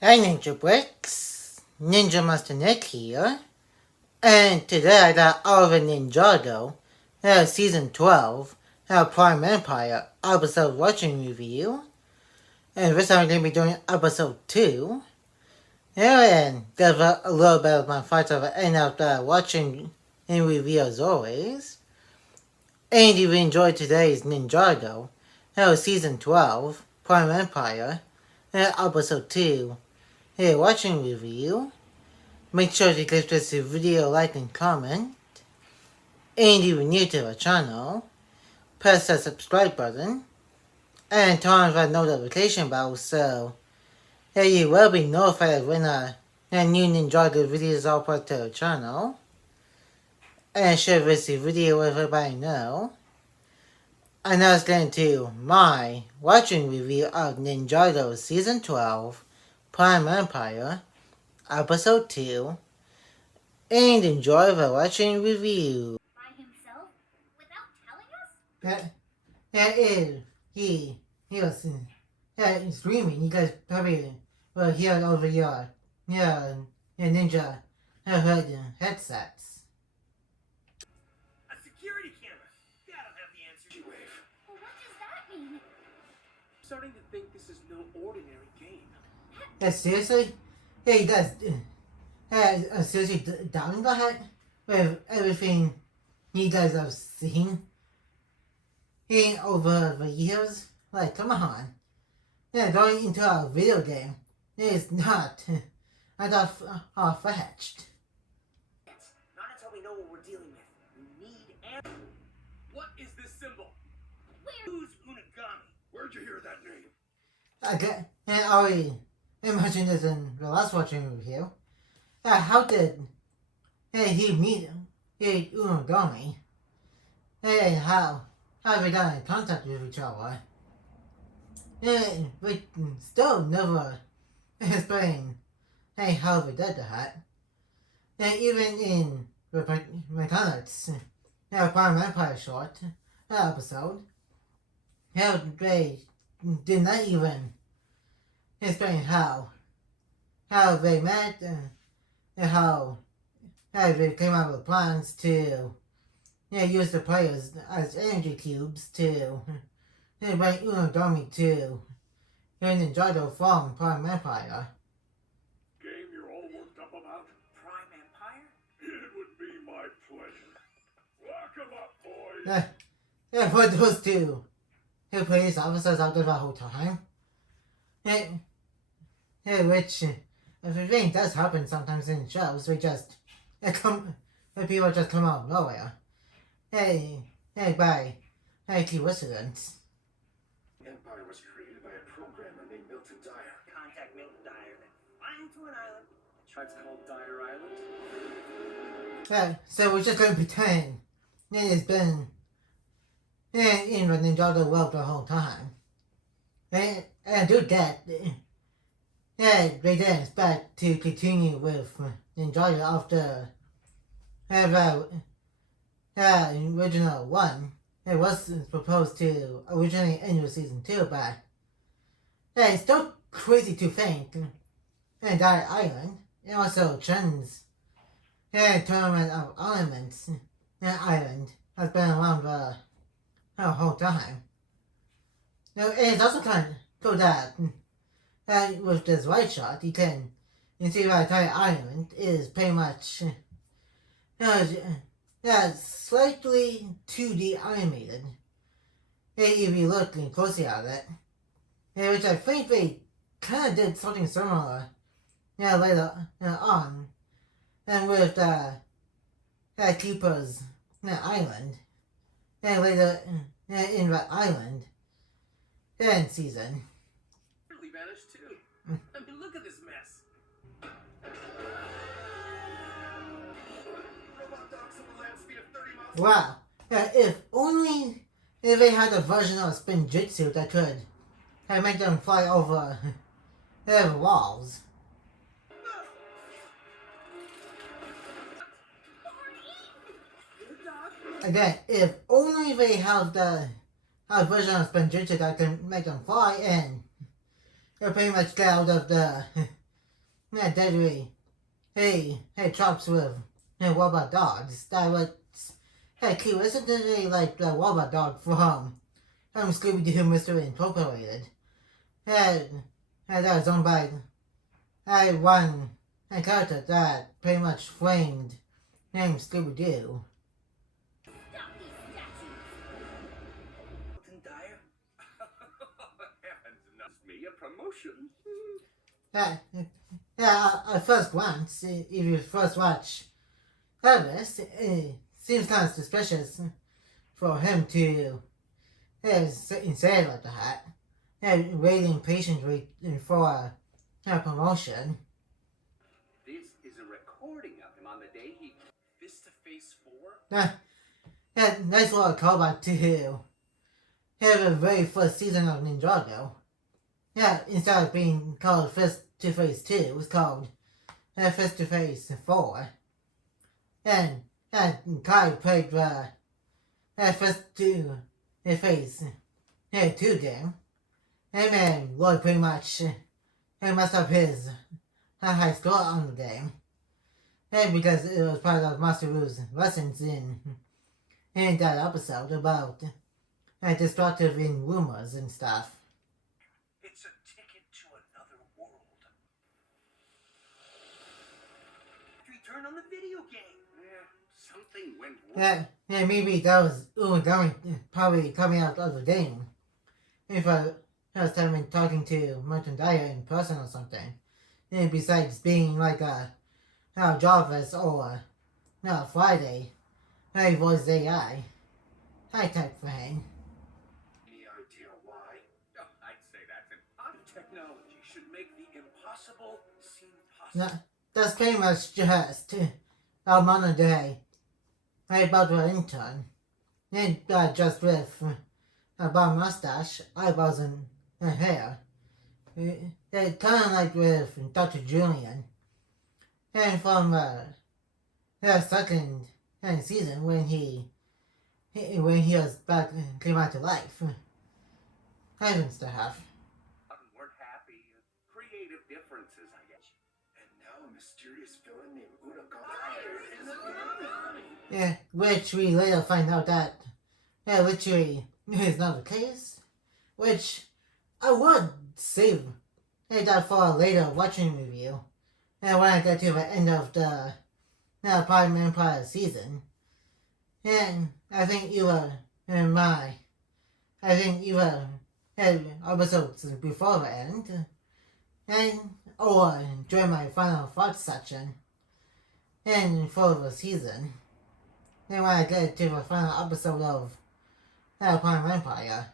Hey Ninja Bricks, Ninja Master Nick here, and today I got all of Ninjago, Season 12, Prime Empire, episode watching review, and this time I'm going to be doing episode 2, and give a little bit of my thoughts of it and after watching and review as always. And if you enjoyed today's Ninjago, Season 12, Prime Empire, episode 2, watching review. Make sure to give this video a like and comment. And if you're new to the channel, press the subscribe button and turn on the notification bell so that you will be notified when a new Ninjago videos are uploaded to the channel. And share this video with everybody know. And now let's get into my watching review of Ninjago Season 12, Prime Empire, Episode 2, and enjoy the watching review. By himself? Without telling us? He was streaming. You guys probably will hear it over your Ninja headsets. A security camera. That'll have the answer you wave. Well, what does that mean? Starting to think this is no ordinary game. Seriously? Hey, that's seriously down the head with everything you guys have seen over the years. Like, come on. Going into a video game is not far-fetched. Not until we know what we're dealing with. We need answers. What is this symbol? Who's Unagami? Where'd you hear that name? And I already mentioned this in the last watching review. How did he meet Unagami? And how they got in contact with each other? And we still never explain how they did that. And even in the mechanics, Prime Empire short episode, they did not even explain how they met and how they came up with plans to use the players as energy cubes to bring Unagami to Ninjago from Prime Empire. Game you're all worked up about? Prime Empire? It would be my pleasure. Lock 'em up, boys! For those two police officers out there the whole time. Which, if a thing does happen sometimes in shows, the people just come out of nowhere. By coincidence. Empire was created by a programmer named Milton Dyer. Contact Milton Dyer, then fly him to an island. It's called Dyer Island. So we're just going to pretend it's been in the Ninjago world the whole time. And do that. They didn't expect to continue with Ninjago after the original one. It was proposed to originally end with season 2, but it's still crazy to think Dyer Island and also Chen's Tournament of Elements Island has been around the whole time. Now, it's also kind of cool that with this right shot, you see that Dyer Island is pretty much slightly 2D animated. If you look closely at it, which I think they kind of did something similar later on, and with Cooper's Island, and later in that island season. Really vanished too. I mean, look at this mess. Robot dogs at the land speed of 30 miles. Wow. If only if they had a version of spin jutsu that could make them fly over the walls. Again, if only they have the version of spin jutsu that can make them fly and pretty much get out of the deadly, chops with robot dogs. That was curious, definitely like the robot dog from Scooby-Doo Mystery Incorporated. That was owned by one character that pretty much framed named Scooby-Doo. Stop these statues! Dyer? Heavens, enough me a promotion. At first glance, if you first watch Elvis, it seems kind of suspicious for him to say it like that. Waiting patiently for a promotion. This is a recording of him on the day he Fist to Face 4? Nice little callback to the very first season of Ninjago. Instead of being called Fist to Face 2, it was called Fist to Face 4. And Kai played Fist to Face 2 game. And then Lloyd pretty much messed up his high score on the game. Because it was part of Master Wu's lessons in that episode about destructive in rumors and stuff. It's a ticket to another world. Return on the video game. Something went wrong. Maybe that was probably coming out of the game. If I was talking to Martin Dyer in person or something. Besides being like Jarvis or Friday, voice AI type thing. Any idea why? I'd say that's impossible. Technology should make the impossible seem possible. That's pretty much just our modern day. About the intern. Just with a bald mustache, eyebrows, and hair. Kind of like with Dr. Julian. And from the second season when he was back, came out to life. And stuff. Weren't happy. Creative differences, I guess. And now a mysterious villain named Unagami. Which we later find out that literally is not the case. Which I would save that for a later watching review. And when I get to the end of the Prime Empire season. And I think you were had episodes before the end. Or during my final thoughts section. And for the season. And when I get to the final episode of Prime Empire.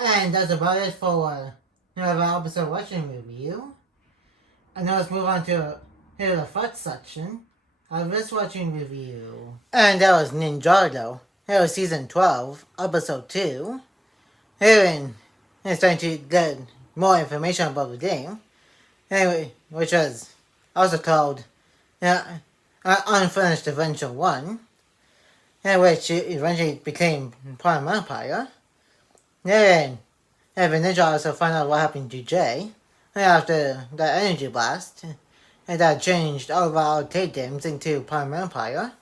And that's about it for another episode watching review. And now let's move on to the thoughts section of this watching review. And that was Ninjago. That was season 12, episode 2. Herein is trying to get more information about the game. Anyway, which was also called Unfinished Adventure 1. Which eventually became Prime Empire. Then, the ninja also found out what happened to Jay after that energy blast, and that changed all of our arcade games into Prime Empire.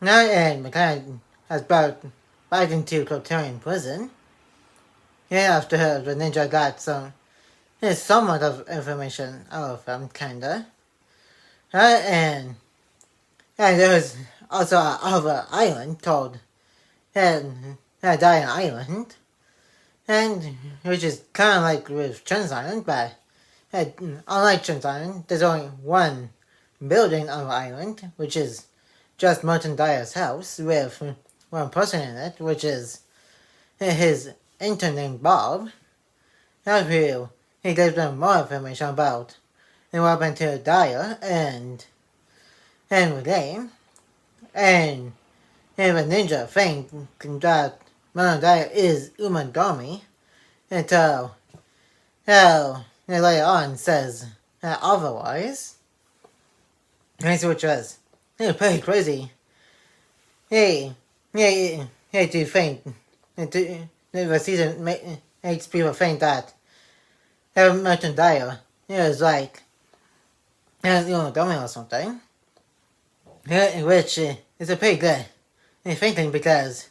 Now, and kind has brought back into Kryptonian prison. And after the ninja got somewhat of information out of him, kinda. And there was also another island called Dying Island. And which is kind of like with Chen's Island, but unlike Chen's Island, there's only one building on the island, which is just Martin Dyer's house with one person in it, which is his intern named Bob. Who he gave them more information about what happened to Dyer and the game. And the ninja think that Martin Dyer is Umagami until later on says otherwise. Which was pretty crazy. To think the season makes people think that Merchant Dyer is like dummy or something. Which is a pretty good thinking because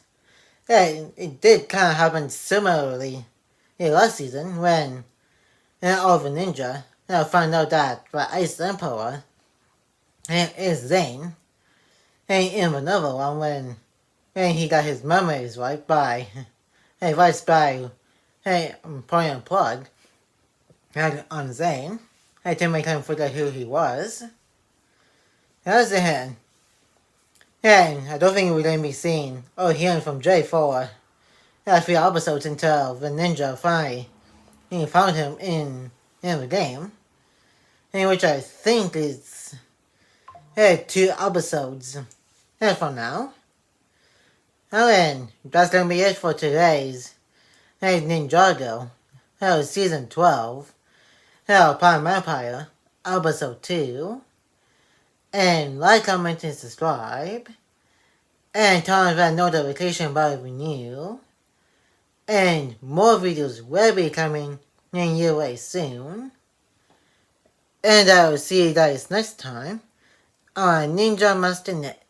it did kind of happen similarly last season when Oliver Ninja found out that the Ice Emperor is Zane. And in another one when he got his memories wiped by pulling a plug on Zane to make him forget who he was. That was it. And I don't think we're going to be seeing or hearing from Jay for 3 episodes until the ninja finally found him in the game. In which I think is 2 episodes from now. And that's going to be it for today's Ninjago Season 12 Prime Empire Episode 2. And like, comment, and subscribe. And turn on that notification bell if you're new. And more videos will be coming in your way soon. And I will see you guys next time on Ninja Master Net.